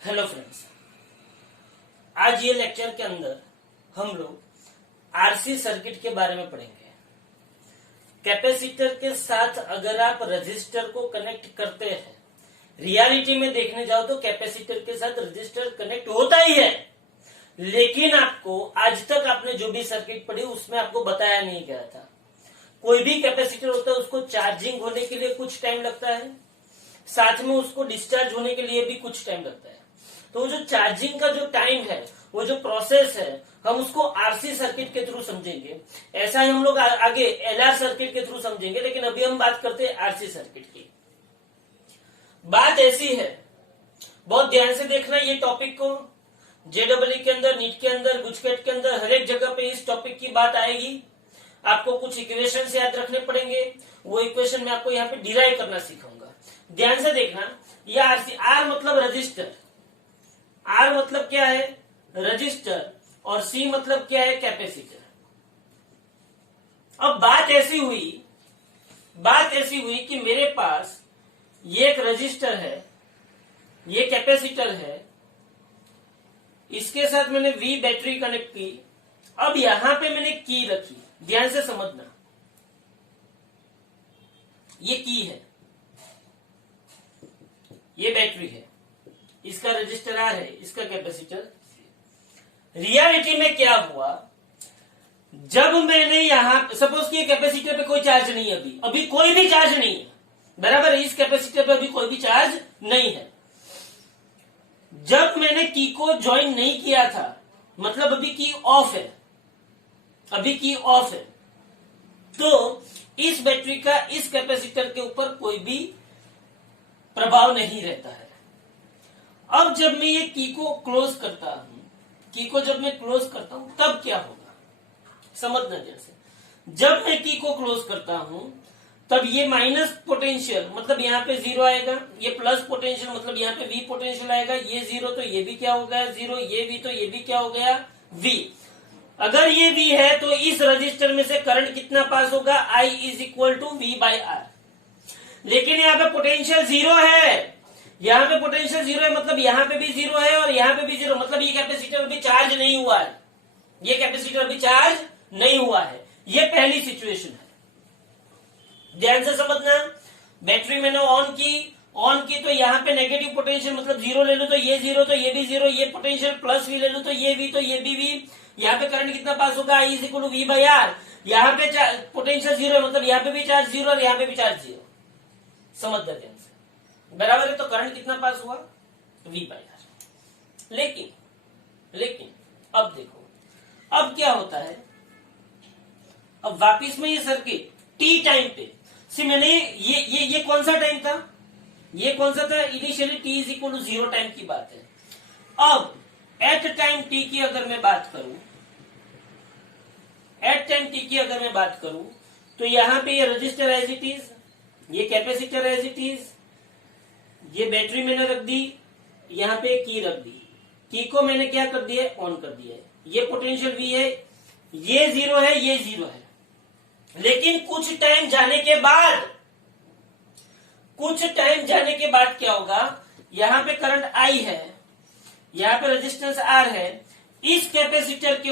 Hello friends, आज ये lecture के अंदर हम लोग आरसी सर्किट के बारे में पढ़ेंगे। कैपेसिटर के साथ अगर आप रजिस्टर को कनेक्ट करते हैं, रियलिटी में देखने जाओ तो कैपेसिटर के साथ रजिस्टर कनेक्ट होता ही है, लेकिन आपको आज तक आपने जो भी सर्किट पढ़ी उसमें आपको बताया नहीं गया था। कोई भी कैपेसिटर होता है उसको चार्जिंग होने के लिए कुछ टाइम लगता है, साथ में उसको डिस्चार्ज होने के लिए भी कुछ टाइम लगता है। तो जो चार्जिंग का जो टाइम है, वो जो प्रोसेस है, हम उसको आरसी सर्किट के थ्रू समझेंगे। ऐसा ही हम लोग आगे एलआर सर्किट के थ्रू समझेंगे, लेकिन अभी हम बात करते हैं आरसी सर्किट की। बात ऐसी है, बहुत ध्यान से देखना ये टॉपिक को। जेडब्ल्यू के अंदर, नीट के अंदर, गुजकेट के अंदर हर एक जगह पे इस टॉपिक की बात आएगी। आपको कुछ इक्वेशन याद रखने पड़ेंगे, वो इक्वेशन में आपको यहाँ पे डिराइव करना सिखाऊंगा। ध्यान से देखना, ये आरसी, आर मतलब रजिस्टर, आर मतलब क्या है रजिस्टर, और सी मतलब क्या है कैपेसिटर। अब बात ऐसी हुई कि मेरे पास ये एक रजिस्टर है, ये कैपेसिटर है, इसके साथ मैंने वी बैटरी कनेक्ट की। अब यहां पे मैंने की रखी, ध्यान से समझना, ये की है, ये बैटरी है, इसका रजिस्टर आर है, इसका कैपेसिटर। रियलिटी में क्या हुआ, जब मैंने यहां सपोज कि कैपेसिटर पे कोई चार्ज नहीं है, अभी कोई भी चार्ज नहीं है, बराबर। इस कैपेसिटर पे अभी कोई भी चार्ज नहीं है। जब मैंने की को ज्वाइन नहीं किया था, मतलब अभी की ऑफ है, अभी की ऑफ है, तो इस बैटरी का इस कैपेसिटर के ऊपर कोई भी प्रभाव नहीं रहता है। अब जब मैं ये की को क्लोज करता हूं, की को जब मैं क्लोज करता हूं तब क्या होगा, समझना जैसे। जब मैं की को क्लोज करता हूं तब ये माइनस पोटेंशियल मतलब यहाँ पे जीरो आएगा, ये प्लस पोटेंशियल मतलब यहाँ पे वी पोटेंशियल आएगा। ये जीरो तो ये भी क्या हो गया जीरो, ये वी तो ये भी क्या हो गया वी। अगर ये वी है तो इस रजिस्टर में से करंट कितना पास होगा, I is equal to V by R. लेकिन यहाँ पे पोटेंशियल जीरो है, यहाँ पे पोटेंशियल जीरो है, मतलब यहाँ पे भी जीरो है और यहाँ पे भी जीरो, मतलब ये कैपेसिटर अभी चार्ज नहीं हुआ है, ये कैपेसिटर अभी चार्ज नहीं हुआ है। ये पहली सिचुएशन है, ध्यान से समझना। बैटरी मैंने ऑन की तो यहाँ पे नेगेटिव पोटेंशियल मतलब जीरो ले लो तो ये जीरो, तो ये भी जीरो, ये पोटेंशियल प्लस वी ले लो तो ये भी, तो ये भी वी। यहाँ पे करंट कितना पास होगा, I is equal to V by R. यहाँ पे पोटेंशियल जीरो है, मतलब यहाँ पे भी चार्ज जीरो और यहाँ पे भी चार्ज जीरो, समझना ध्यान से, बराबर है। तो करंट कितना पास हुआ, वी बाई आर। लेकिन अब देखो, अब क्या होता है, अब वापिस में ये सर्किट टी टाइम पे, सी मैंने ये कौन सा टाइम था, ये कौन सा था, initially T is equal to zero time की बात है। अब एट टाइम टी की अगर मैं बात करूं, एट टाइम टी की अगर मैं बात करूं, तो यहां पे ये रजिस्टर एज इट इज, ये कैपेसिटर एज इट इज, ये बैटरी मैंने रख दी, यहाँ पे की रख दी, की को मैंने क्या कर दिया, ऑन कर दिया है। ये पोटेंशियल वी है, ये जीरो है, ये जीरो है। लेकिन कुछ टाइम जाने के बाद क्या होगा, यहाँ पे करंट आई है, यहाँ पे रेजिस्टेंस आर है, इस कैपेसिटर के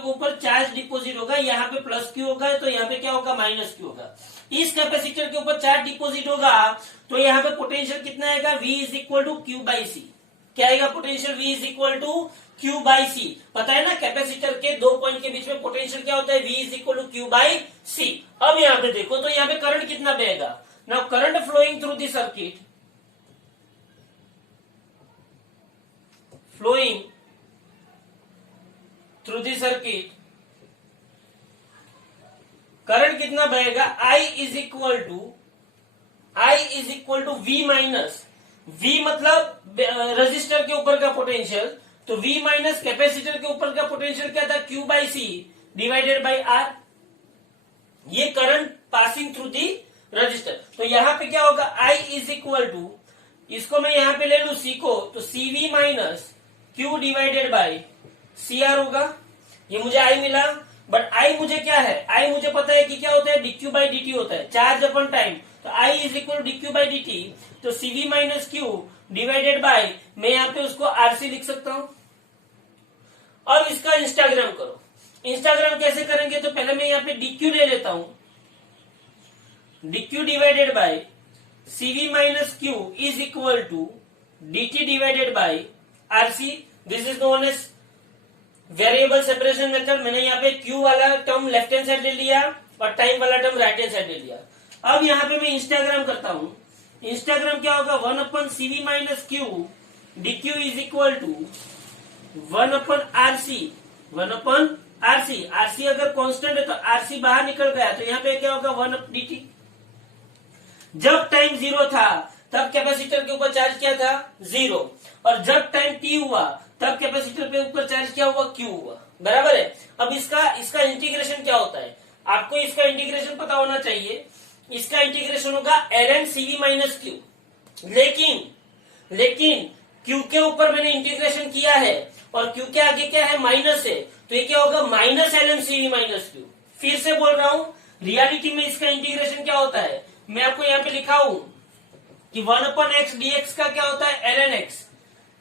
ऊपर चार्ज डिपोजिट होगा, यहाँ पे प्लस क्यू होगा तो यहाँ पे क्या होगा माइनस क्यू होगा। इस कैपेसिटर के ऊपर चार्ज डिपोजिट होगा तो यहाँ पे पोटेंशियल कितना आएगा, V is equal to Q by C. क्या आएगा potential, V is equal to Q by C. पता है ना कैपेसिटर के दो पॉइंट के बीच में पोटेंशियल क्या होता है, V is equal to Q by C. अब यहाँ पे देखो तो यहाँ पे करंट कितना बहेगा, now current flowing through the circuit, flowing through the circuit, current कितना बहेगा, I is equal to V minus, V मतलब रजिस्टर के ऊपर का पोटेंशियल, तो V माइनस कैपेसिटर के ऊपर का पोटेंशियल क्या था, Q by C divided by R। ये current passing through the resistor. तो यहां पे क्या होगा, I इज इक्वल टू, इसको मैं यहां पे ले लू C को, तो CV minus Q divided by CR होगा। ये मुझे I मिला, बट I मुझे क्या है, I मुझे पता है कि क्या होता है, dq बाई dt होता है, चार्ज अपन टाइम। तो I is equal D Q by D T, तो CV minus Q divided by, मैं यहाँ पे उसको आरसी लिख सकता हूं। और इसका इंस्टाग्राम करो। इंस्टाग्राम कैसे करेंगे, तो पहले मैं यहाँ पे डी क्यू ले लेता हूं, D Q divided by CV minus Q is equal to D T divided by RC. This is known as variable separation method. मैंने यहाँ पे क्यू वाला टर्म लेफ्ट हैंड साइड ले लिया और टाइम वाला टर्म राइट हैंड साइड ले लिया। अब यहाँ पे मैं इंस्टाग्राम करता हूं। इंस्टाग्राम क्या होगा, 1 upon CV minus Q D Q is equal to 1 upon RC, 1 upon RC. RC अगर कांस्टेंट है तो आरसी बाहर निकल गया, तो यहाँ पे क्या होगा 1 अप डी टी। जब टाइम 0 था तब कैपेसिटर के ऊपर चार्ज क्या था, 0, और जब टाइम टी हुआ तब कैपेसिटर पे ऊपर चार्ज क्या हुआ, क्यू हुआ। बराबर है। अब इसका इंटीग्रेशन क्या होता है, आपको इसका इंटीग्रेशन पता होना चाहिए। इसका इंटीग्रेशन होगा ln सीवी माइनस क्यू। लेकिन क्यू के ऊपर मैंने इंटीग्रेशन किया है और क्यू के आगे क्या है, माइनस है, तो ये क्या होगा minus ln CV minus Q. फिर से बोल रहा हूं, रियलिटी में इसका इंटीग्रेशन क्या होता है, मैं आपको यहाँ पे लिखा हूं कि 1 अपन एक्स डीएक्स का क्या होता है, ln x।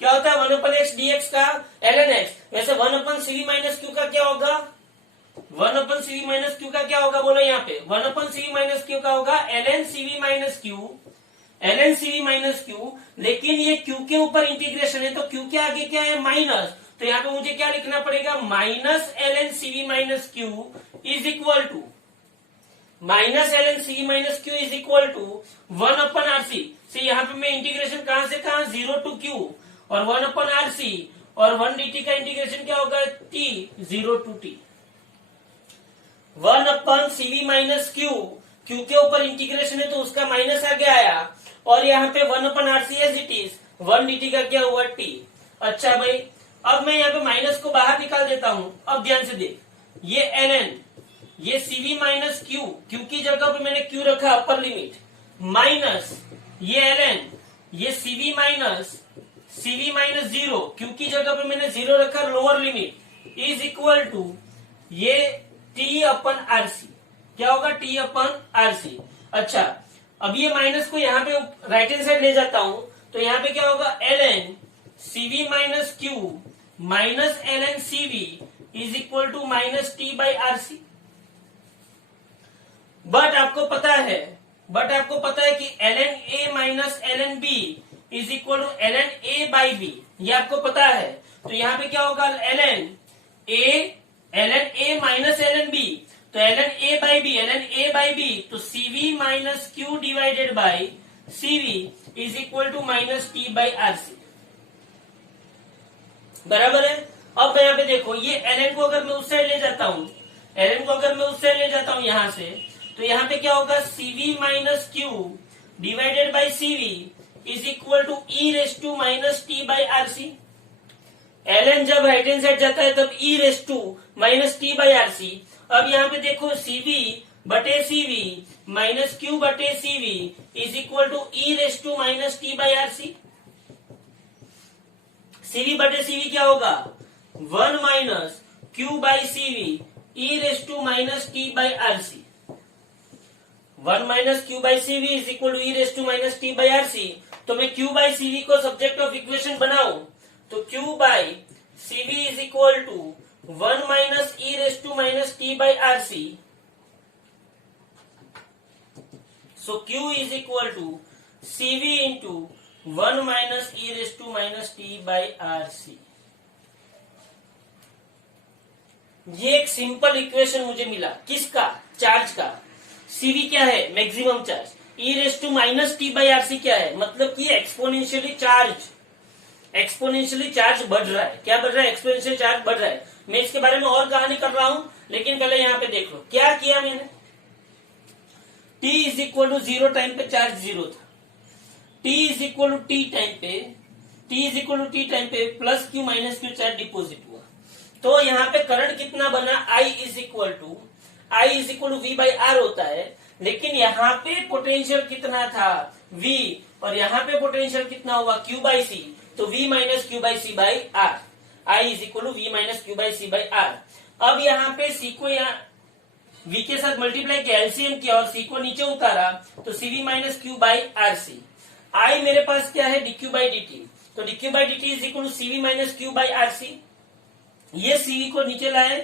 क्या होता है 1 अपन एक्स डीएक्स का ln x। वैसे 1 अपन सीवी माइनस क्यू का क्या होगा, 1 अपन सीवी माइनस क्यू का क्या होगा, बोलो यहाँ पे 1 अपन सीवी माइनस क्यू का होगा ln CV minus Q, ln CV minus Q. लेकिन ये क्यू के ऊपर इंटीग्रेशन है, तो क्यू के आगे क्या है, माइनस, तो यहाँ पे मुझे क्या लिखना पड़ेगा, minus ln CV minus Q is equal to, minus ln CV minus Q is equal to 1 upon RC. से यहाँ पे मैं इंटीग्रेशन कहां से कहां, 0 टू क्यू, और 1 अपन आरसी, और 1 dt का इंटीग्रेशन क्या होगा, t, 0 to t। 1 upon CV minus Q, Q के ऊपर इंटीग्रेशन है तो उसका माइनस आगे आया, और यहाँ पे 1 अपन RC as it is, 1 dt का क्या हुआ, t। अच्छा भाई, अब मैं यहाँ पे माइनस को बाहर निकाल देता हूं। अब ध्यान से देख, ये ln, ये सीवी माइनस क्यू, क्यू की जगह पे मैंने क्यू रखा अपर लिमिट, माइनस ये ln, ये सीवी माइनस 0, क्यू की जगह पे मैंने 0 रखा lower limit, is equal to ये टी अपन आरसी। क्या होगा, टी अपन आरसी। अच्छा, अब ये माइनस को यहाँ पे राइट हैंड साइड ले जाता हूं, तो यहाँ पे क्या होगा, ln CV minus Q minus ln CV is equal to minus T by RC. But आपको पता है कि ln a minus ln b is equal to ln a by B, ये आपको पता है। तो यहाँ पे क्या होगा, ln a minus ln b, तो ln a बाई बी, तो cv minus Q divided by cv is equal to minus T by RC. बराबर है। अब यहाँ पे देखो, ये ln को अगर मैं उस साइड ले जाता हूं, यहां से, तो यहाँ पे क्या होगा, cv minus Q divided by cv is equal to E raise to minus T by RC. ln जब राइट हैंड साइड जाता है तब E raise to minus T by RC. अब यहाँ पे देखो, cv बटे cv माइनस क्यू बटे cv is equal to E raise to minus T by RC. cv बटे cv क्या होगा, 1 minus Q by cv E raise to minus T by RC. 1 minus Q by CV is equal to E raise to minus T by RC. तो मैं Q by CV को subject of equation बनाऊं, तो Q by CV is equal to 1 minus E raise to minus T by RC. So Q is equal to CV into 1 minus E raise to minus T by RC. ये एक simple equation मुझे मिला, किसका, charge का। CV क्या है, maximum charge. E raise to minus T by RC क्या है, मतलब कि एक्सपोनेंशियली चार्ज बढ़ रहा है। क्या बढ़ रहा है, एक्सपोनेंशियल चार्ज बढ़ रहा है। मैं इसके बारे में और कहानी कर रहा हूं, लेकिन पहले यहाँ पे देख लो क्या किया मैंने। T is equal to 0 time पे चार्ज 0 था, T is equal to T time पे plus Q minus Q charge deposit हुआ। तो यहाँ पे करंट कितना बना, I is equal to V by R होता है। लेकिन यहाँ पे पोटेंशियल कितना था, v, और यहाँ पे पोटेंशियल कितना होगा, q बाई सी। तो v minus Q by C by R, i is equal to V minus Q by C by R. अब यहाँ पे c को यहाँ v के साथ मल्टीप्लाई किया, एलसीएम किया और c को नीचे उतारा तो cv minus Q by R C. I मेरे पास क्या है, dq बाई dt, तो dq by dt is equal to cv minus Q by R C. ये cv को नीचे लाए,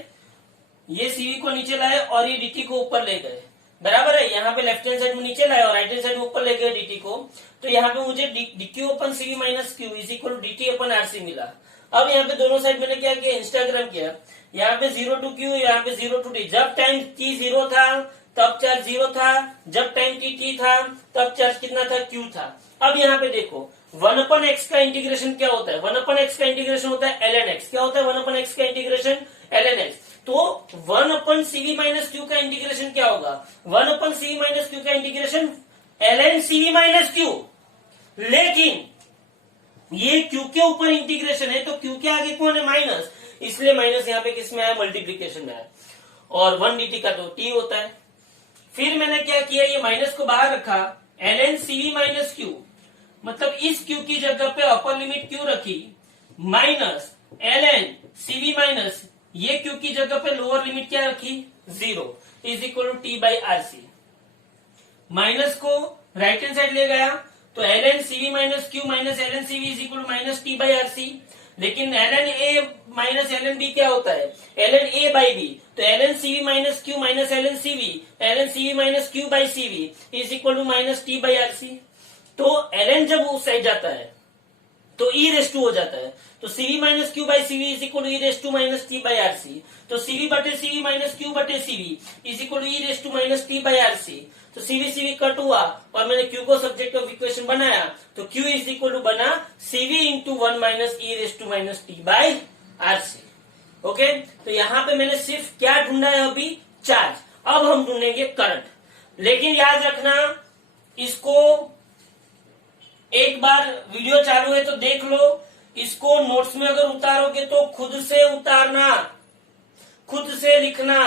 ये cv को नीचे लाए और ये dt को ऊपर ले गए, बराबर है। यहाँ पे लेफ्ट हैंड साइड में नीचे लाए और राइट हैंड साइड में ऊपर ले गए dt को, तो यहाँ पे मुझे dq upon cv minus Q is equal to dt upon RC मिला। अब यहाँ पे दोनों साइड मैंने क्या किया, इंस्टाग्राम किया, यहाँ पे 0 टू q, यहाँ पे 0 टू t। जब टाइम t 0 था तब चार्ज 0 था, जब टाइम t था तब चार्ज कितना था, q था। अब यहाँ पे देखो 1/x का इंटीग्रेशन क्या होता है, 1/x का इंटीग्रेशन होता है ln x। क्या होता है 1/x का इंटीग्रेशन, ln x। तो 1/cv माइनस क्यू का इंटीग्रेशन क्या होगा, 1/cv माइनस क्यू का integration ln cv minus Q. लेकिन ये क्यू के ऊपर इंटीग्रेशन है तो क्यू के आगे कौन है, माइनस, इसलिए माइनस यहाँ पे किस में आया, मल्टीप्लीकेशन में आया। और 1 dt का तो t होता है। फिर मैंने क्या किया, ये माइनस को बाहर रखा, ln cv माइनस क्यू, मतलब इस क्यू की जगह पे अपर लिमिट क्यू रखी, माइनस ln cv माइनस ये क्यू की जगह पे लोअर लिमिट क्या रखी, 0 is equal to t by R C. Minus को राइट हैंड साइड ले गया तो ln cv minus Q minus ln cv is equal to minus t by R C. लेकिन ln a minus ln b क्या होता है, ln a by b, तो ln cv minus Q minus ln cv minus Q by cv is equal to minus t by R C. तो ln जब उस side जाता है तो e रेस टू हो जाता है, तो cv minus Q by cv is equal to e raise to minus t by R C. तो cv बटे cv माइनस क्यू बटे cv is equal to e raise to minus t by R C. तो cv cv cut हुआ और मैंने q को subject of equation बनाया, तो q इज इक्वल टू बना cv into 1 minus e raise to minus t by R C. Okay, तो यहाँ पे मैंने सिर्फ क्या ढूंढा है अभी, चार्ज। अब हम ढूंढेंगे करंट। लेकिन याद रखना, इसको एक बार वीडियो चालू है तो देख लो, इसको नोट्स में अगर उतारोगे तो खुद से उतारना, खुद से लिखना,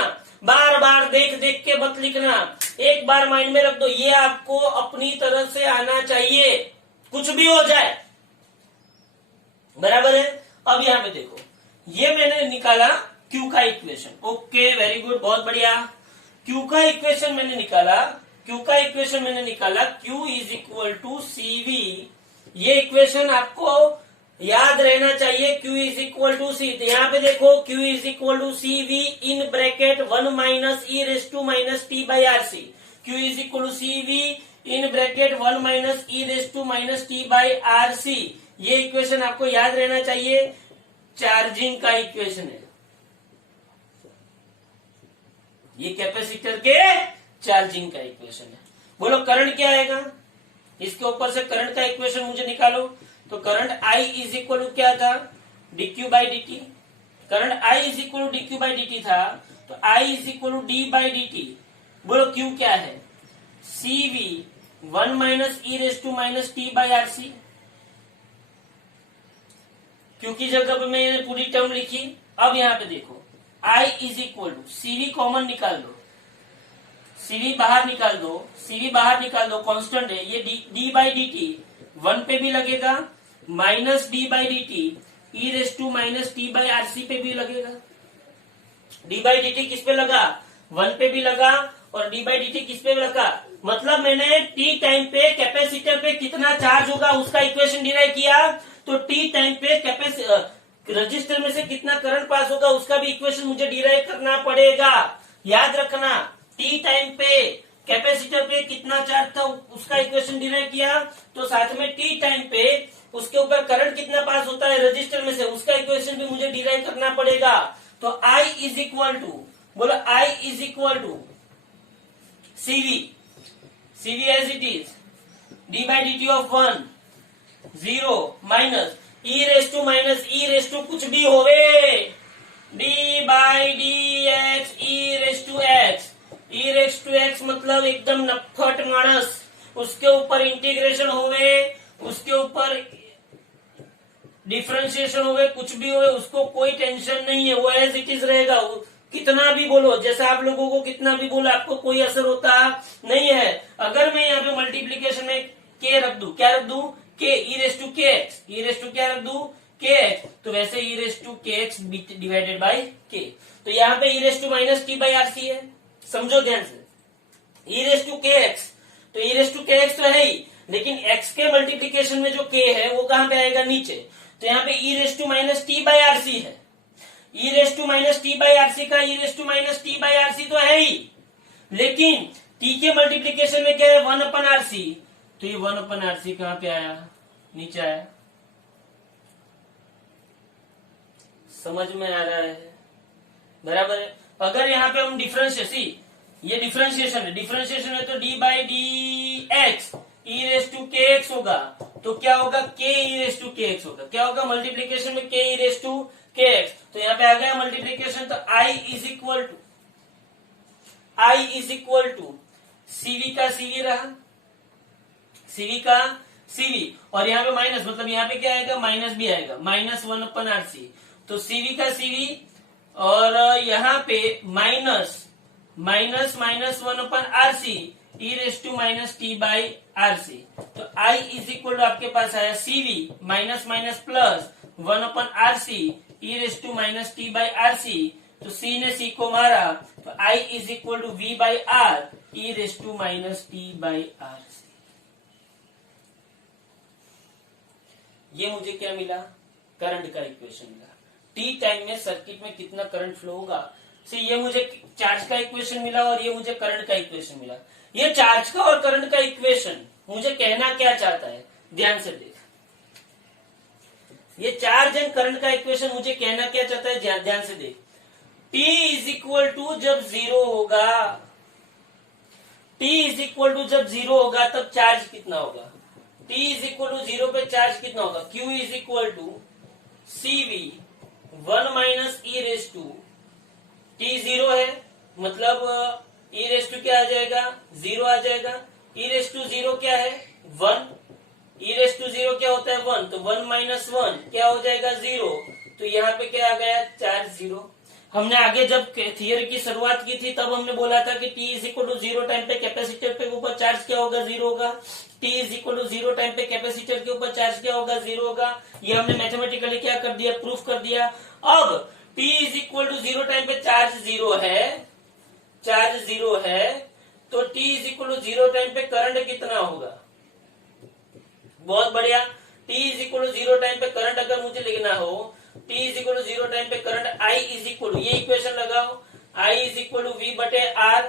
बार बार देख देख के मत लिखना। एक बार माइंड में रख दो, ये आपको अपनी तरफ से आना चाहिए, कुछ भी हो जाए, बराबर है। अब यहां पे देखो, ये मैंने निकाला Q का इक्वेशन। ओके, वेरी गुड, बहुत बढ़िया। Q का इक्वेशन मैंने निकाला, Q is equal to CV। ये इक्वेशन आपको याद रहना चाहिए, Q is equal to C। तो यहाँ पे देखो Q is equal to CV in bracket 1 minus e raise to minus t by R C. Q is equal to CV in bracket 1 minus e raise to minus t by R C. ये equation आपको याद रहना चाहिए, charging का equation है। ये capacitor के charging का इक्वेशन है। बोलो करंट क्या आएगा, इसके ऊपर से करंट का इक्वेशन मुझे निकालो। तो current I is equal to क्या था, dq by dt। Current I is equal to dq by dt था, तो I is equal to d by dt। बोलो Q क्या है, CV 1 minus e raise to minus t by R C. Q की जगह पे मैंने पूरी टर्म लिखी। अब यहाँ पे देखो I is equal to CV common निकाल दो, CV बाहर निकाल दो, कांस्टेंट है ये d बाई डी टी, 1 पे भी लगेगा, minus d by D t e raise to minus t by R C पे भी लगेगा। d बाई डी टी किस पे लगा, 1 पे भी लगा, और d बाई डी टी किस पे भी लगा। मतलब मैंने t टाइम पे कैपेसिटर पे कितना चार्ज होगा उसका इक्वेशन डिराइव किया, तो t टाइम पे रजिस्टर में से कितना करंट पास होगा उसका भी इक्वेशन मुझे डिराइव करना पड़ेगा। याद रखना, t टाइम पे कैपेसिटर पे कितना चार्ज था उसका इक्वेशन डिराइव किया, तो साथ में t टाइम पे उसके ऊपर करंट कितना पास होता है रजिस्टर में से उसका इक्वेशन भी मुझे डिराइव करना पड़ेगा। तो I इज इक्वल टू, बोलो I is equal to CV as it is d by D t of 1 0 minus e raise to कुछ भी होवे d by d x e raise to x मतलब एकदम नफट मानस, उसके ऊपर इंटीग्रेशन होवे, उसके ऊपर डिफरेंशिएशन होवे, कुछ भी होवे, उसको कोई टेंशन नहीं है, वो एज इट इज रहेगा। कितना भी बोलो, जैसे आप लोगों को कितना भी बोलो आपको कोई असर होता नहीं है। अगर मैं यहाँ पे मल्टीप्लीकेशन में k रख दू, क्या रख दू, k e raise to k x, क्या रख दू, के एक्स, तो वैसे e raise to k x divided by k। तो यहाँ पे e raise to minus t by R C है, समझो ध्यान से, e raise to k x, तो ई रेस टू के एक्स तो है ही, लेकिन एक्स के मल्टीप्लीकेशन में जो के है वो कहां पे आएगा, नीचे। तो यहाँ पे E raise to minus T by RC है, E raise to minus T by RC का E raise to minus T by RC तो है ही, लेकिन टी के मल्टीप्लीकेशन में क्या है, 1 अपन आरसी, तो ये 1 अपन आरसी कहां पे आया, नीचे आया। समझ में आ रहा है, बराबर है। अगर यहाँ पे हम डिफरेंशिएशन, ये डिफरेंशिएशन है तो d by d x e raise to k x होगा, तो क्या होगा, k e raise to k x होगा। क्या होगा, मल्टीप्लीकेशन में k e raise to k x, तो यहाँ पे आ गया मल्टीप्लीकेशन, तो I is equal to CV का सीवी रहा, सीवी का सीवी, और यहाँ पे माइनस, मतलब यहाँ पे क्या आएगा, माइनस भी आएगा, माइनस 1 अपन आरसी, तो सीवी का सीवी, और यहाँ पे minus 1 upon RC E raise to minus T by RC, तो आई इज इक्वल टू आपके पास आया CV minus minus plus 1 upon RC E raise to minus T by RC, तो सी ने सी को मारा, तो I is equal to V by R E raise to minus T by RC. ये मुझे क्या मिला, करंट का इक्वेशन मिला। टी टाइम में सर्किट में कितना करंट फ्लो होगा, से ये मुझे चार्ज का इक्वेशन मिला और ये मुझे करंट का इक्वेशन मिला। ये चार्ज का और करंट का इक्वेशन मुझे कहना क्या चाहता है, ध्यान से देख। ये चार्ज एंड करंट का इक्वेशन मुझे कहना क्या चाहता है, ध्यान से देख। T इज इक्वल टू जब जीरो होगा, T इज इक्वल टू जब जीरो होगा तब चार्ज कितना होगा, T is equal to zero पे चार्ज कितना होगा, Q is equal to CV 1 minus E raise to, t zero है मतलब ई रेस टू क्या आ जाएगा, जीरो आ जाएगा। ई रेस टू जीरो क्या है, 1, ई रेस टू जीरो क्या होता है, 1, तो 1 माइनस 1 क्या हो जाएगा, 0, तो यहाँ पे क्या आ गया, चार्ज जीरो। हमने आगे जब थियरी की शुरुआत की थी तब हमने बोला था कि t is equal to zero time पे कैपेसिटर पे ऊपर चार्ज क्या होगा, जीरो होगा। T is equal to zero time पे कैपेसिटर के ऊपर चार्ज क्या होगा, जीरो होगा। ये हमने मैथमेटिकली क्या कर दिया, प्रूफ कर दिया। अब T is equal to zero time पे चार्ज जीरो है, तो T is equal to zero time पे करंट कितना होगा, बहुत बढ़िया। T is equal to zero time पे करंट अगर मुझे लिखना हो, T is equal to zero time पे current I is equal to, ये इक्वेशन लगाओ, I is equal to V बटे R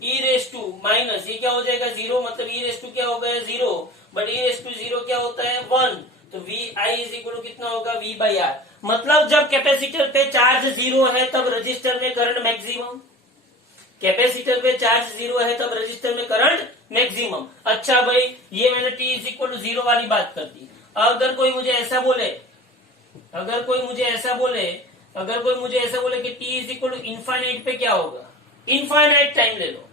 E raise to minus, ये क्या हो जाएगा, जीरो, मतलब ई रेस टू क्या हो गया, zero, but e raise to zero क्या होता है, 1, तो V I is equal to कितना होगा, V बाई आर। मतलब जब कैपेसिटर पे चार्ज जीरो है तब रजिस्टर में करंट मैक्सिमम, कैपेसिटर पे चार्ज जीरो है तब रजिस्टर में करंट मैक्सिमम। अच्छा भाई, ये मैंने T is equal to zero वाली बात कर दी। अगर कोई मुझे ऐसा बोले कि T is equal to infinite पे क्या होगा, इनफाइनाइट टाइम ले लो।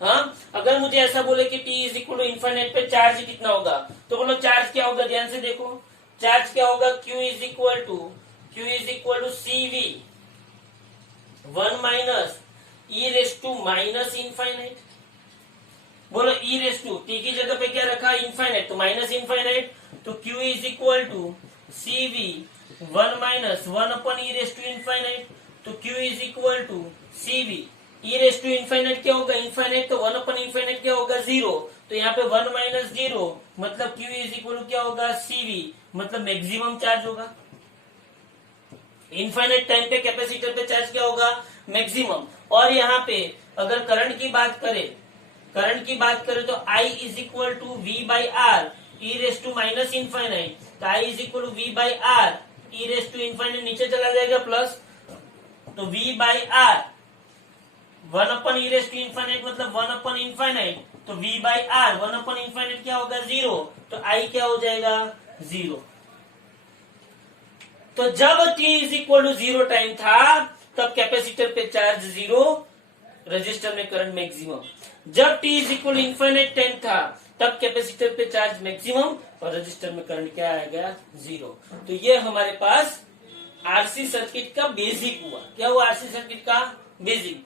हाँ, अगर मुझे ऐसा बोले कि T is equal to infinite पे चार्ज कितना होगा, तो बोलो चार्ज क्या होगा, ध्यान से देखो, चार्ज क्या होगा, Q is equal to CV 1 minus E raise to minus infinite. बोलो ई रेस टू, टी की जगह पे क्या रखा, इनफाइनाइट, तो माइनस इनफाइनाइट, तो Q is equal to CV 1 minus 1 upon e raise to infinite, तो Q is equal to CV E raise to infinite क्या होगा, इनफाइनाइट, तो 1 अपन इनफाइनाइट क्या होगा, 0, तो यहाँ पे 1 माइनस 0 मतलब Q इज इक्वल टू क्या होगा, CV मतलब मैक्सिमम चार्ज होगा। इनफाइनाइट टाइम पे कैपेसिटर पे चार्ज क्या होगा, मैक्सिमम। और यहाँ पे अगर करंट की बात करें तो I is equal to V by R E raise to minus infinite, तो I is equal to V by R E raise to infinite, नीचे चला जाएगा प्लस, तो V by R 1 upon e raise to infinite मतलब 1 upon infinite, तो V by R 1 upon infinite क्या होगा, 0, तो I क्या हो जाएगा, 0। तो जब T is equal to zero time था तब कैपेसिटर पे चार्ज 0, रजिस्टर में करंट मैक्सिमम। जब T is equal to infinite time था तब कैपेसिटर पे चार्ज मैक्सिमम और रजिस्टर में करंट क्या आएगा, 0। तो ये हमारे पास आरसी सर्किट का बेसिक हुआ। क्या हुआ, आरसी सर्किट का बेसिक।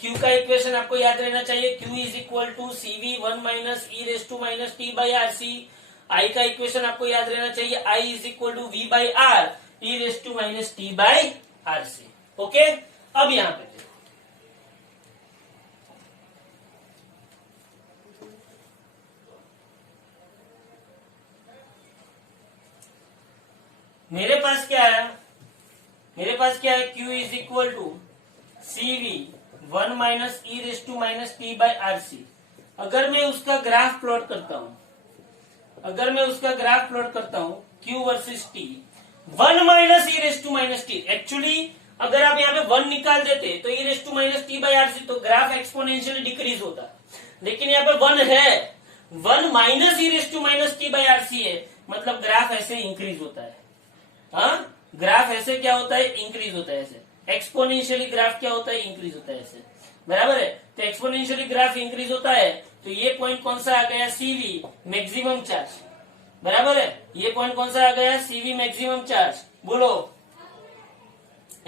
Q का इक्वेशन आपको याद रहना चाहिए, Q is equal to CV 1 minus E raise to minus T by RC. I का इक्वेशन आपको याद रहना चाहिए, I is equal to V by R E raise to minus T by RC. Okay, अब यहाँ पे मेरे पास क्या है, मेरे पास क्या है, Q is equal to CV 1 minus E raise to minus T by R C. अगर मैं उसका ग्राफ प्लॉट करता हूं, अगर मैं उसका ग्राफ प्लॉट करता हूं Q versus T, 1 minus E raise to minus T, actually अगर आप यहाँ पे 1 निकाल देते तो ई raise to minus T by R C, तो ग्राफ एक्सपोनेंशियली डिक्रीज होता, लेकिन यहाँ पे 1 है, 1 minus E raise to minus T by R C है, मतलब ग्राफ ऐसे इंक्रीज होता है। हाँ, ग्राफ ऐसे क्या होता है, इंक्रीज होता है। ऐसे एक्सपोनेंशियली ग्राफ क्या होता है, इंक्रीज होता है ऐसे, बराबर है। तो एक्सपोनेंशियली ग्राफ इंक्रीज होता है, तो ये पॉइंट कौन सा आ गया, सीवी मैक्सिमम चार्ज, बराबर है। ये पॉइंट कौन सा आ गया, सीवी मैक्सिमम चार्ज। बोलो,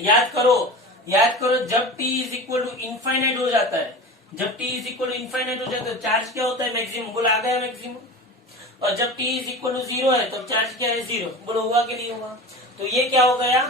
याद करो, याद करो, जब t is equal to infinite हो जाता है, जब t is equal to infinite हो जाता है, चार्ज क्या होता है, मैक्सिमम। बोलो, आ गया मैक्सिमम। और जब t इज इक्वल टू 0 है, तो चार्ज क्या है, 0। बोलो, हुआ कि नहीं हुआ। तो ये क्या हो गया,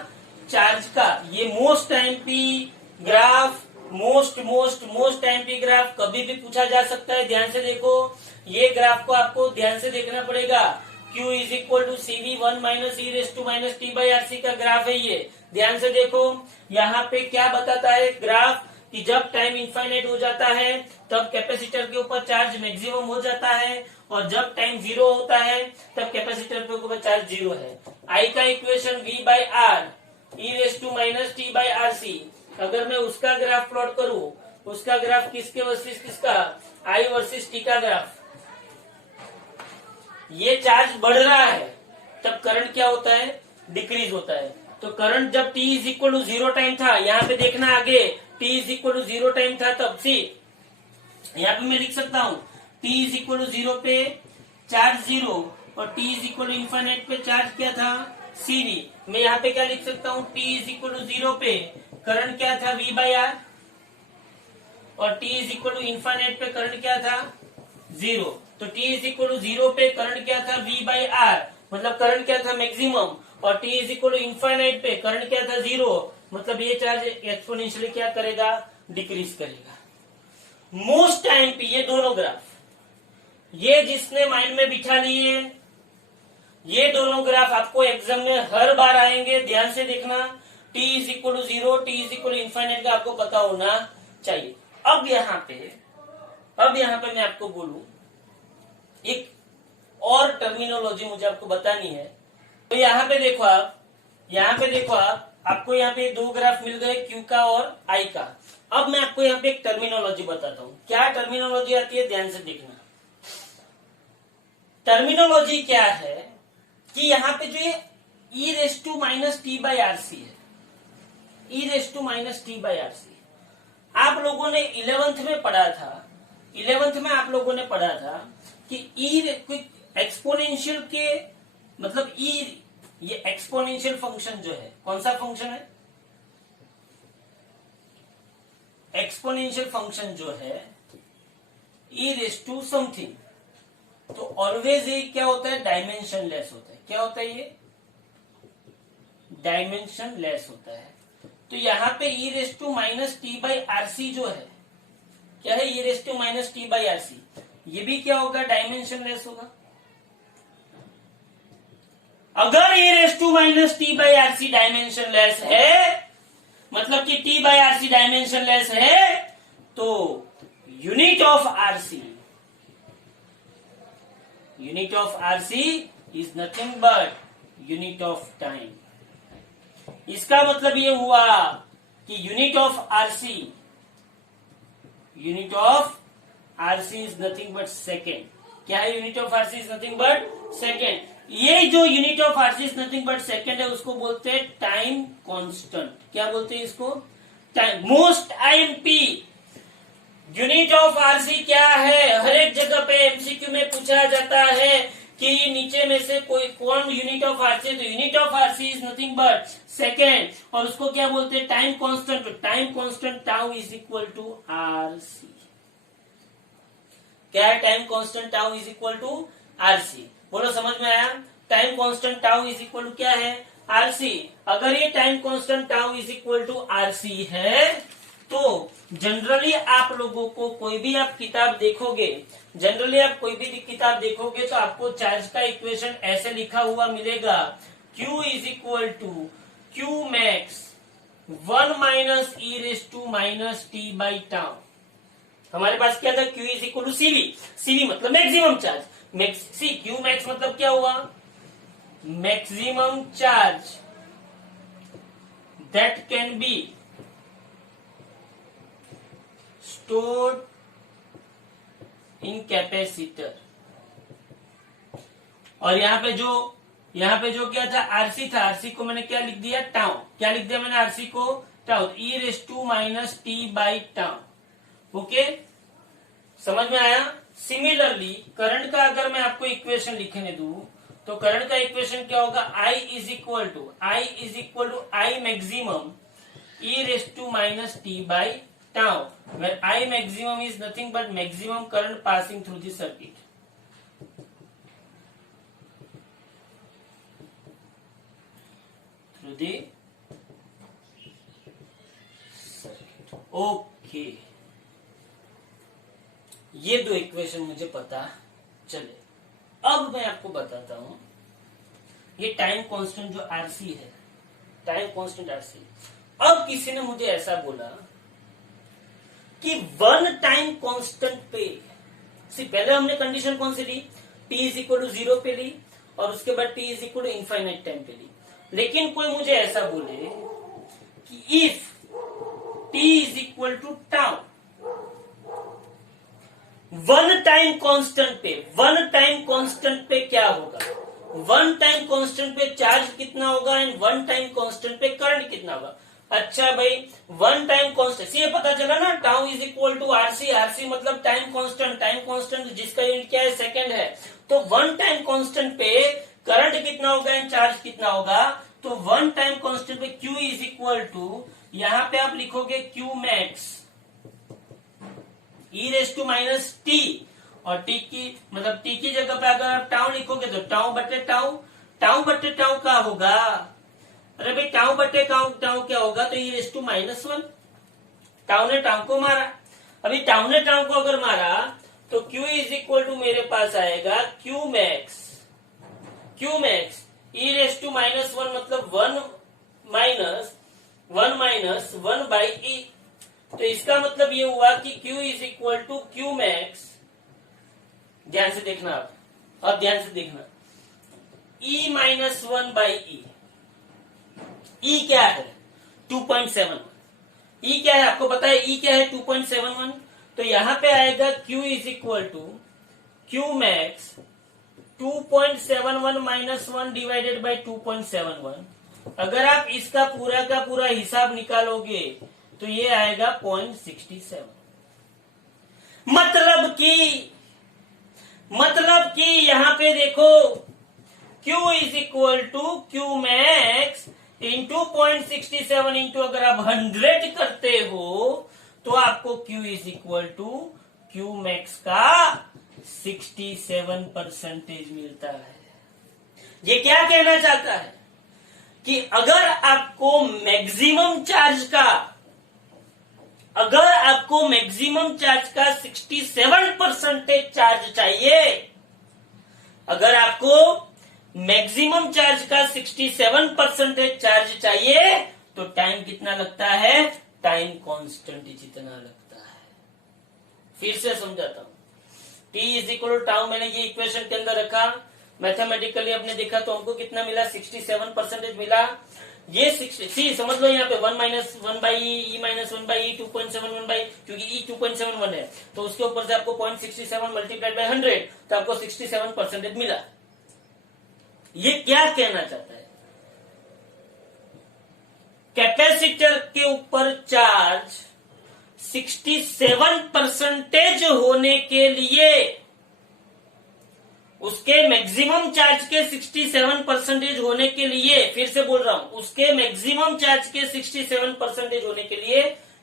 चार्ज का ये most MP graph, most MP graph कभी भी पूछा जा सकता है। ध्यान से देखो, ये ग्राफ को आपको ध्यान से देखना पड़ेगा। Q is equal to CV 1 minus E raise to minus T by R C का ग्राफ है ये। ध्यान से देखो, यहाँ पे क्या बताता है ग्राफ, कि जब टाइम इनफाइनाइट हो जाता है तब कैपेसिटर के ऊपर चार्ज मैक्सिमम हो जाता है, और जब टाइम 0 होता है तब कैपेसिटर के ऊपर चार्ज 0 है। आई का equation V by R E raise to minus T by R C, अगर मैं उसका ग्राफ प्लॉट करूं, उसका ग्राफ किसके वर्सेस किसका, आई वर्सेस टी का ग्राफ, ये चार्ज बढ़ रहा है तब करंट क्या होता है, डिक्रीज होता है। तो करंट जब t is equal to 0 time था, यहाँ पे देखना आगे, t is equal to 0 time था तब सी, यहाँ पे मैं लिख सकता हूँ t इज इक्वल टू 0 पे चार्ज 0, और t is equal to infinite पे चार्ज क्या था, CV। मैं यहाँ पे क्या लिख सकता हूँ, t इज इक्वल टू 0 पे करंट क्या था, V बाई आर, और t is equal to infinite पे करंट क्या था, 0। तो t इज इक्वल टू 0 पे करंट क्या था, V बाई आर, मतलब करंट क्या था, मैक्सिमम, और t is equal to infinite पे करंट क्या था, 0, मतलब ये चार्ज एक्सपोनेंशियली क्या करेगा, डिक्रीज करेगा। मोस्ट टाइम पे ये दोनों ग्राफ, ये जिसने माइंड में बिठा लिए, ये दोनों ग्राफ आपको एग्जाम में हर बार आएंगे। ध्यान से देखना, t is equal to 0, t is equal to infinite का आपको पता होना चाहिए। अब यहाँ पे मैं आपको बोलूं, एक और टर्मिनोलॉजी मुझे आपको बतानी है। तो यहाँ पे देखो आप, आपको यहाँ पे दो ग्राफ मिल गए, Q का और I का। अब मैं आपको यहाँ पे एक टर्मिनोलॉजी बताता हूँ। क्या टर्मिनोलॉजी आती है, ध्यान से देखना। टर्मिनोलॉजी क्या है कि यहाँ पे जो ये E raise to minus T by R C है, E raise to minus T by R C, आप लोगों ने 11th में पढ़ा था, 11th में आप लोगों ने पढ़ा था कि एक्सपोनेंशियल के मतलब ये एक्सपोनेंशियल फंक्शन जो है, कौन सा फंक्शन है, एक्सपोनेंशियल फंक्शन जो है ई रेस टू समथिंग, तो ऑलवेज ये क्या होता है, डायमेंशन लेस होता है। क्या होता है ये, डायमेंशन लेस होता है। तो यहाँ पे E raise to minus T by R C जो है, क्या है, E raise to minus T by R C, ये भी क्या होगा, डायमेंशन लेस होगा। अगर E raise to minus T by R C dimensionless है, मतलब कि T by R C dimensionless है, तो unit of RC, unit of RC is nothing but unit of time. इसका मतलब ये हुआ कि unit of RC is nothing but second. क्या है, unit of RC is nothing but second. ये जो unit of RC is nothing but second है, उसको बोलते हैं टाइम कांस्टेंट। क्या बोलते हैं इसको, time. Most IMP unit of RC क्या है, हर एक जगह पे एमसीक्यू में पूछा जाता है कि नीचे में से कोई कौन यूनिट ऑफ आरसी है, तो unit of RC is nothing but second, और उसको क्या बोलते हैं, time constant. Time constant tau is equal to RC. क्या है, time constant tau is equal to RC. बोलो, समझ में आया। Time constant tau is equal to क्या है, आरसी। अगर ये time constant tau is equal to RC है, तो जनरली आप लोगों को कोई भी आप किताब देखोगे, तो आपको चार्ज का इक्वेशन ऐसे लिखा हुआ मिलेगा Q is equal to Q max 1 minus E raise to minus T by tau. हमारे पास क्या था, Q is equal to CV. CV मतलब maximum charge. C Q max मतलब क्या हुआ, maximum charge that can be stored in capacitor. और यहाँ पे जो क्या था, आरसी था, आरसी को मैंने क्या लिख दिया, टाउ। क्या लिख दिया मैंने आरसी को, tau, e raise to minus T by tau. Okay, समझ में आया। सिमिलरली करंट का अगर मैं आपको इक्वेशन लिखने दूं तो करंट का इक्वेशन क्या होगा, I is equal to I maximum E raise to minus T by tau, where I maximum is nothing but maximum current passing through the circuit. Okay, ये दो इक्वेशन मुझे पता चले। अब मैं आपको बताता हूं, ये टाइम कांस्टेंट जो आरसी है, टाइम कांस्टेंट आरसी। अब किसी ने मुझे ऐसा बोला कि वन टाइम कांस्टेंट पे, पहले हमने कंडीशन कौन सी ली, टी इज इक्वल टू 0 पे ली, और उसके बाद t is equal to infinite time पे ली। लेकिन कोई मुझे ऐसा बोले कि if t is equal to tau, one time constant पे क्या होगा, वन टाइम कांस्टेंट पे चार्ज कितना होगा एंड वन टाइम कांस्टेंट पे करंट कितना होगा। अच्छा भाई, वन टाइम कांस्टेंट ये पता चला ना, tau is equal to RC. RC मतलब टाइम कांस्टेंट जिसका यूनिट क्या है, सेकंड है। तो वन टाइम कांस्टेंट पे करंट कितना होगा एंड चार्ज कितना होगा। तो वन टाइम कांस्टेंट पे Q इज इक्वल टू, यहां पे आप लिखोगे Q max E raise to minus t, और टी की जगह पे अगर आप टाउ लिखोगे तो टाउ बटे टाउ का होगा। अरे भाई टाउ बटे टाउ क्या होगा, तो ई रेस टू -1। टाउ ने टाउ को मारा, अभी टाउ ने टाउ को अगर मारा तो Q इज इक्वल टू मेरे पास आएगा Q max E raise to -1 मतलब 1 माइनस 1 बाई ई। तो इसका मतलब ये हुआ कि Q is equal to Q max, ध्यान से देखना आप, और ध्यान से देखना, E -1 बाई ई। ई क्या है 2.71, ई क्या है आपको पता है, ई क्या है 2.71। तो यहां पे आएगा Q is equal to Q max 2.71 minus 1 divided by 2.71। अगर आप इसका पूरा का पूरा हिसाब निकालोगे तो ये आएगा 0.67। मतलब कि यहां पे देखो Q is equal to Q max into 0.67 into अगर आप 100 करते हो तो आपको Q is equal to Q max का 67% मिलता है। ये क्या कहना चाहता है कि अगर आपको मैक्सिमम चार्ज का 67% चार्ज चाहिए, अगर आपको मैक्सिमम चार्ज का 67% चार्ज चाहिए तो टाइम कितना लगता है, टाइम कांस्टेंट जितना लगता है। फिर से समझाता हूं, T is equal to tau मैंने ये इक्वेशन के अंदर रखा, मैथमेटिकली आपने देखा तो हमको कितना मिला, 67% मिला। ये 60 समझ लो, यहाँ पे 1 minus 1 by E minus 1 by E 2.71 by, क्योंकि ई 2.71 है तो उसके ऊपर से आपको 0.67 मल्टीप्लाइड बाई 100 तो आपको 67% मिला। ये क्या कहना चाहता है, कैपेसिटर के ऊपर चार्ज 67% होने के लिए, उसके मैक्सिमम चार्ज के 67% होने के लिए, फिर से बोल रहा हूं, उसके मैक्सिमम चार्ज के 67% होने के लिए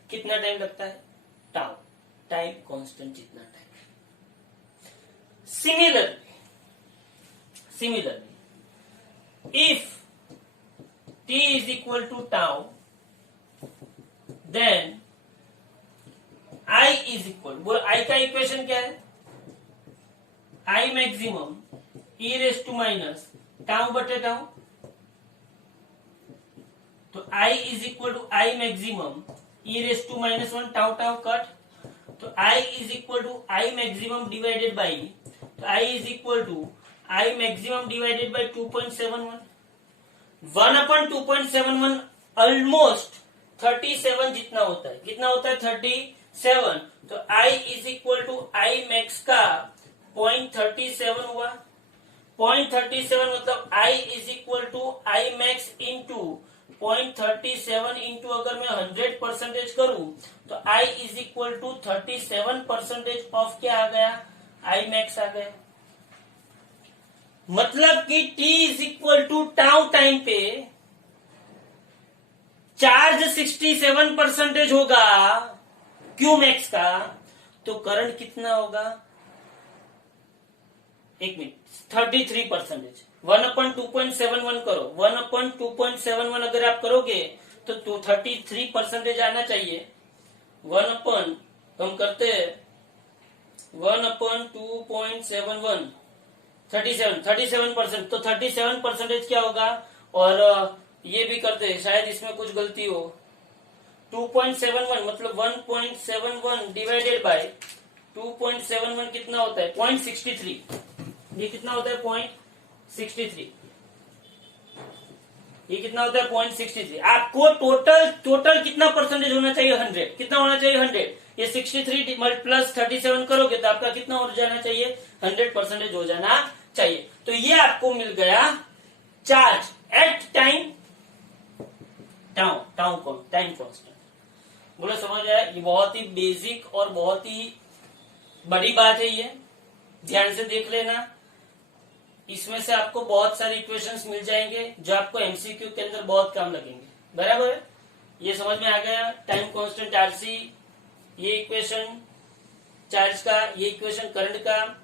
कितना टाइम लगता है, टाउ, टाइम कांस्टेंट जितना time. Similarly if T is equal to tau, then I is equal, बोलो I का इक्वेशन क्या है, I maximum e raise to minus tau बटे टाउ, तो I is equal to I maximum E raise to minus one tau tau cut, तो I is equal to I maximum divided by, तो I is equal to I maximum divided by 2.71, 1/2.71 almost 37 जितना होता है, कितना होता है 37, तो I is equal to I max का 0.37 हुआ, 0.37 मतलब I is equal to I max into 0.37 into अगर मैं 100% करूं तो I is equal to 37% of क्या आ गया, आई मैक्स आ गया। मतलब कि T is equal to tau time पे चार्ज 67% होगा क्यू मैक्स का, तो करंट कितना होगा, एक मिनट, 33%। 1/2.71 करो, 1/2.71 अगर आप करोगे तो 33% आना चाहिए। 1 हम करते हैं 1/2.71 37%, तो 37% क्या होगा, और ये भी करते हैं, शायद इसमें कुछ गलती हो, 2.71 मतलब 1.71 डिवाइडेड बाय 2.71 कितना होता है 0.63, ये कितना होता है 0.63, ये कितना होता है 0.63। आपको टोटल कितना परसेंटेज होना चाहिए 100, कितना होना चाहिए 100, ये 63 प्लस 37 करोगे तो आपका कितना हो जाना चाहिए 100% हो जाना चाहिए। तो ये आपको मिल गया charge at time time constant. बोलो समझ आया, ये बहुत ही बेसिक और बहुत ही बड़ी बात है, ये ध्यान से देख लेना। इसमें से आपको बहुत सारे इक्वेशंस मिल जाएंगे जो आपको एमसीक्यू के अंदर बहुत काम लगेंगे, बराबर है। ये समझ में आ गया, टाइम कांस्टेंट आरसी, ये इक्वेशन चार्ज का, ये इक्वेशन करंट का,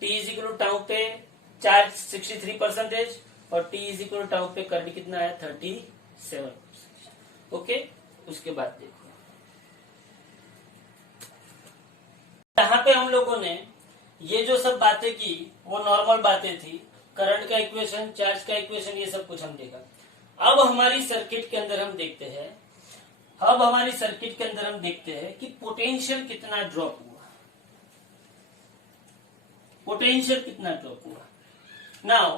t is equal to tau पे चार्ज 63% और t is equal to tau पे करंट कितना है 37%। ओके, उसके बाद देखो यहाँ पे हम लोगों ने ये जो सब बातें की वो नॉर्मल बातें थी, करंट का इक्वेशन, चार्ज का इक्वेशन, ये सब कुछ हम देखा। अब हमारी सर्किट के अंदर हम देखते हैं, कि पोटेंशियल कितना ड्रॉप हुआ, now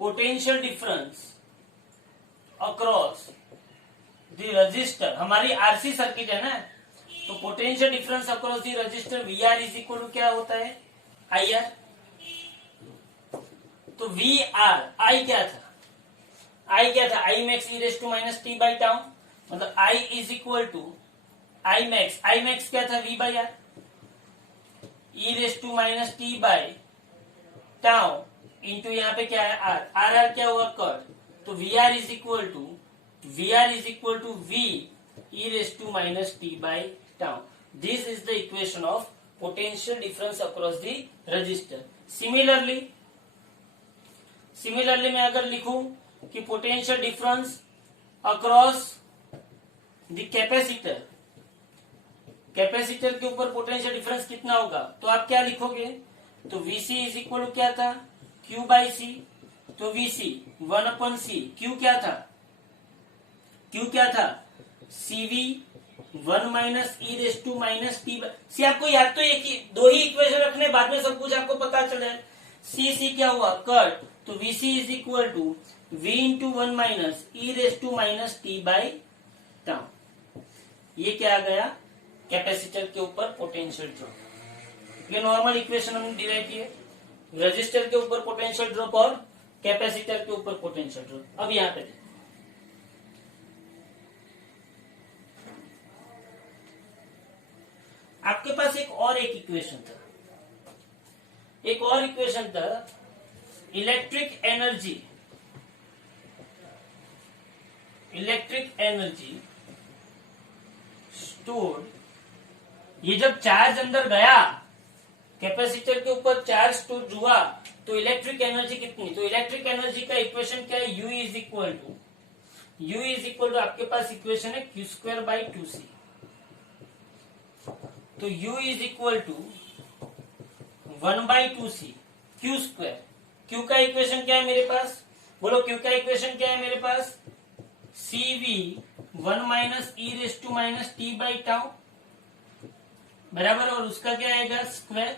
potential difference across the resistor, हमारी आरसी सर्किट है ना, तो potential difference across the resistor V R is equal to क्या होता है आई आर। तो वी आर आई क्या था, I max E raise to minus T by tau, मतलब I is equal to I max क्या था V by are, E raise to minus T by tau into यहाँ पे क्या है आर क्या हुआ कट, तो V R is equal to V e raise to minus T by tau. This is the equation of potential difference across the resistor. Similarly मैं अगर लिखूं कि potential difference across the capacitor के ऊपर potential difference कितना होगा, तो आप क्या लिखोगे, तो VC इज इक्वल टू क्या था Q बाई सी, तो VC 1/C, Q क्या था CV 1 minus E raise to minus t C. आपको याद तो एक ही दो ही इक्वेशन रखने, बाद में सब कुछ आपको पता चले। सी क्या हुआ कट, तो VC is equal to V into 1 minus E raise to minus T by tau. ये क्या आ गया कैपेसिटर के ऊपर पोटेंशियल ड्रॉप। ये नॉर्मल इक्वेशन हमने डिराइव किए, रजिस्टर के ऊपर पोटेंशियल ड्रॉप और कैपेसिटर के ऊपर पोटेंशियल ड्रॉप। अब यहां पे आपके पास एक इक्वेशन था, इलेक्ट्रिक एनर्जी स्टोर्ड। ये जब चार्ज अंदर गया कैपेसिटर के ऊपर चार्ज स्टोर हुआ तो इलेक्ट्रिक एनर्जी कितनी, तो इलेक्ट्रिक एनर्जी का इक्वेशन क्या है, U इज इक्वल टू आपके पास इक्वेशन है Q² बाई 2C। तो U is equal to 1/2C Q²। Q का इक्वेशन क्या है मेरे पास बोलो क्यू का इक्वेशन क्या है मेरे पास, CV 1 minus E raise to minus T by tau, बराबर, और उसका क्या आएगा स्क्वायर,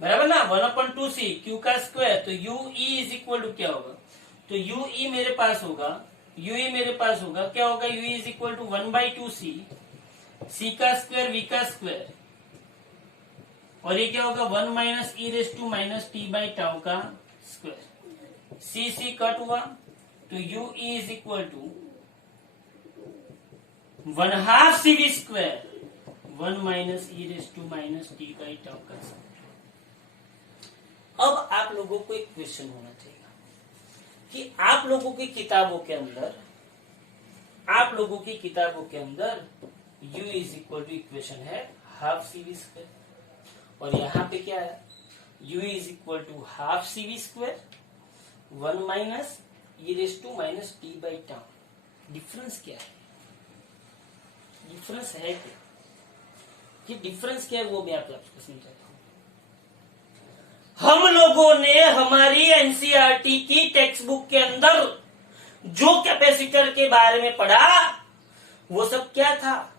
बराबर ना, 1/2C क्यू का स्क्वायर, तो UE इज इक्वल टू क्या होगा, तो UE मेरे पास होगा, UE मेरे पास होगा क्या होगा, UE is equal to 1/2C C का स्क्वायर V का स्क्वायर, और ये क्या होगा 1 minus E raise to minus T by tau का स्क्वायर, C कट हुआ, तो UE is equal to 1/2 CV square 1 minus E raise to minus T by tau का स्क्वायर। अब आप लोगों को एक क्वेश्चन होना चाहिए कि आप लोगों की किताबों के अंदर u is equal to equation है हाफ CV स्क्वायर, और यहां पे क्या है, u is equal to half CV square 1 minus E raise to minus T by tau. Difference क्या है, डिफरेंस है क्या, ये डिफरेंस क्या है वो मैं आपको समझाता हूं। हम लोगों ने हमारी एनसीईआरटी की टेक्स्ट बुक के अंदर जो कैपेसिटर के बारे में पढ़ा वो सब क्या था,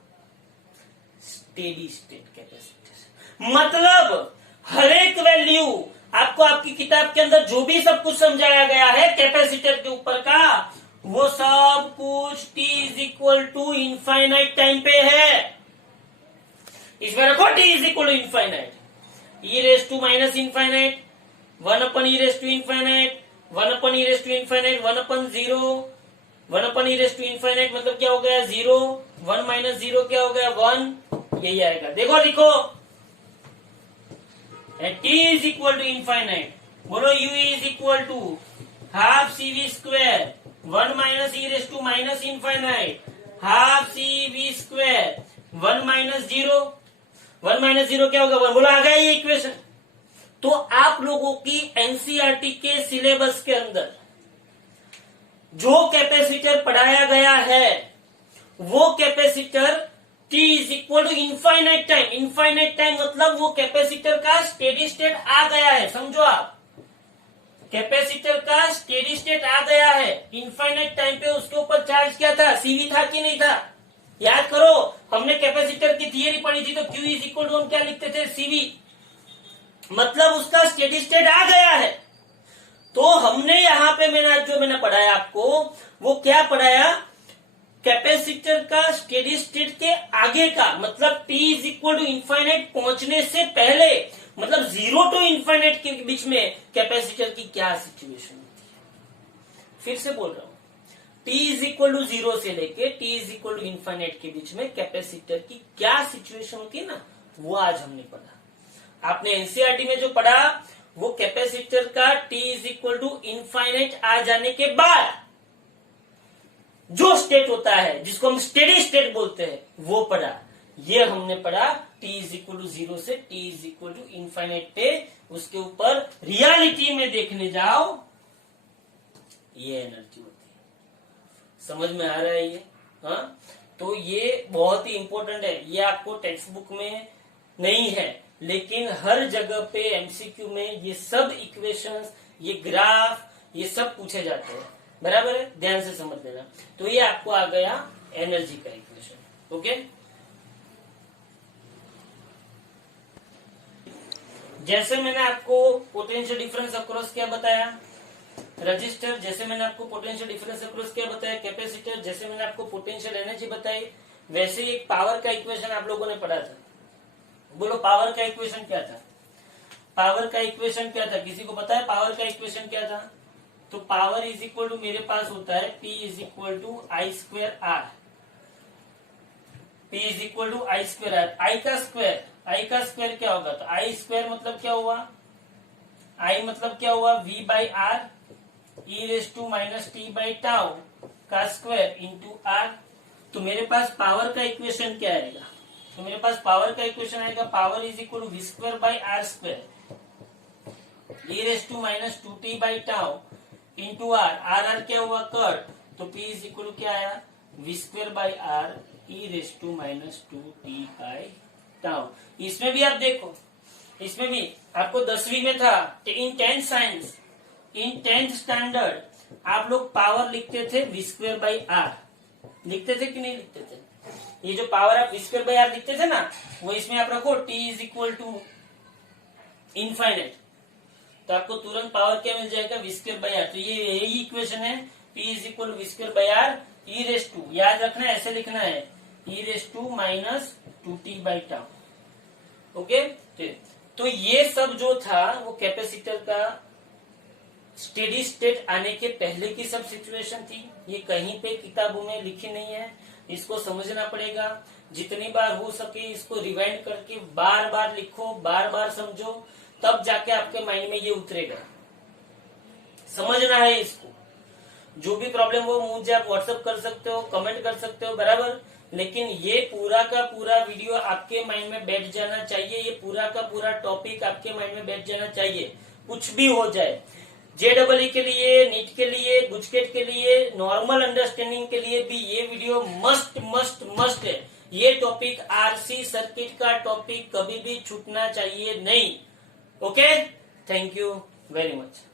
स्टेडी स्टेट कैपेसिटर। मतलब हर एक वैल्यू आपको आपकी किताब के अंदर जो भी सब कुछ समझाया गया है कैपेसिटर के ऊपर का, वो सब कुछ t is equal to infinite time पे है। इसमें रखो t is equal to infinite, e raise to minus infinite 1 e raise to infinite 1 e raise to infinite 1/0 1 e raise to infinite, मतलब क्या हो गया 0, 1 माइनस 0 क्या हो गया 1, यही आएगा। देखो लिखो t is equal to infinite, बोलो u is equal to half CV square 1 minus E raise to minus infinite half CV square 1 minus 0, 1 minus 0 क्या होगा 1, बोलो आ गया ये इक्वेशन। तो आप लोगों की एनसीईआरटी के सिलेबस के अंदर जो कैपेसिटर पढ़ाया गया है वो capacitor t is equal to infinite time, infinite time मतलब वो कैपेसिटर का स्टेडी स्टेट आ गया है, समझो आप, कैपेसिटर का स्टेडी स्टेट आ गया है, इनफाइनाइट टाइम पे उसके ऊपर चार्ज क्या था, CV था कि नहीं था, याद करो हमने कैपेसिटर की थियरी पढ़ी थी, तो Q इज इक्वल टू हम क्या लिखते थे CV, मतलब उसका स्टेडी स्टेट आ गया है। तो हमने यहां पे मैंने पढ़ाया आपको वो क्या पढ़ाया, कैपेसिटर का स्टेडी स्टेट के आगे का, मतलब t is equal to infinite पहुंचने से पहले, मतलब 0 टू इनफाइनाइट के बीच में कैपेसिटर की क्या सिचुएशन होती है। फिर से बोल रहा हूं, t इज इक्वल टू 0 से लेके t is equal to infinite के बीच में कैपेसिटर की क्या सिचुएशन होती है ना, वो आज हमने पढ़ा। आपने एनसीईआरटी में जो पढ़ा वो कैपेसिटर का t is equal to infinite आ जाने के बाद जो स्टेट होता है जिसको हम स्टेडी स्टेट बोलते हैं वो पढ़ा। ये हमने पढ़ा t इज इक्वल टू 0 से t is equal to infinite पे, उसके ऊपर रियलिटी में देखने जाओ ये एनर्जी होती है। समझ में आ रहा है ये, हाँ, तो ये बहुत ही इंपॉर्टेंट है, ये आपको टेक्स्ट बुक में नहीं है लेकिन हर जगह पे एमसीक्यू में ये सब इक्वेशंस, ये ग्राफ, ये सब पूछे जाते हैं, बराबर है, ध्यान से समझ लेना। तो ये आपको आ गया एनर्जी का इक्वेशन, ओके। जैसे मैंने आपको पोटेंशियल डिफरेंस अक्रॉस क्या बताया, रजिस्टर, जैसे मैंने आपको पोटेंशियल डिफरेंस अक्रॉस क्या बताया, कैपेसिटर, जैसे मैंने आपको पोटेंशियल एनर्जी बताई, वैसे ही एक पावर का इक्वेशन आप लोगों ने पढ़ा था। बोलो पावर का इक्वेशन क्या था, पावर का इक्वेशन क्या था, किसी को पता है पावर का इक्वेशन क्या था? तो पावर इज इक्वल टू मेरे पास होता है P is equal to I square R, P is equal to I square R, I का स्क्वायर क्या होगा, तो आई स्क्वायर मतलब क्या हुआ, आई मतलब क्या हुआ V by R E raise to minus T by tau का स्क्वायर इंटू आर। तो मेरे पास पावर का इक्वेशन क्या आएगा, तो मेरे पास पावर का इक्वेशन आएगा power is equal to v square by r square e raise to minus 2t by tau into r, r r क्या हुआ कट, तो P इज इक्वल टू क्या आया v square by R E raise to minus 2t by tau. इसमें भी आप देखो, इसमें भी आपको 10वीं में था कि इन 10th साइंस, इन 10th स्टैंडर्ड आप लोग पावर लिखते थे v²/r, लिखते थे कि नहीं लिखते थे? ये जो पावर आप v²/r लिखते थे ना, वो इसमें आप रखो t = इनफाइनाइट, तो आपको तुरंत पावर क्या मिल जाएगा? v²/r। तो ये यही इक्वेशन है, p = v²/r e⁻², याद रखना है, ऐसे लिखना है, e⁻² ओके। तो ये सब जो था वो कैपेसिटर का स्टेडी स्टेट आने के पहले की सब सिचुएशन थी। ये कहीं पे किताबों में लिखी नहीं है, इसको समझना पड़ेगा। जितनी बार हो सके इसको रिवाइंड करके बार बार लिखो, बार बार समझो, तब जाके आपके माइंड में ये उतरेगा। समझना है इसको। जो भी प्रॉब्लम हो मुझे आप व्हाट्सएप कर सकते हो, कमेंट कर सकते हो, बराबर। लेकिन ये पूरा का पूरा वीडियो आपके माइंड में बैठ जाना चाहिए, ये पूरा का पूरा टॉपिक आपके माइंड में बैठ जाना चाहिए, कुछ भी हो जाए। JEE के लिए, नीट के लिए, गुजकेट के लिए, नॉर्मल अंडरस्टैंडिंग के लिए भी ये वीडियो मस्ट मस्ट मस्ट है। ये टॉपिक RC सर्किट का टॉपिक कभी भी छूटना चाहिए नहीं। Okay, thank you very much.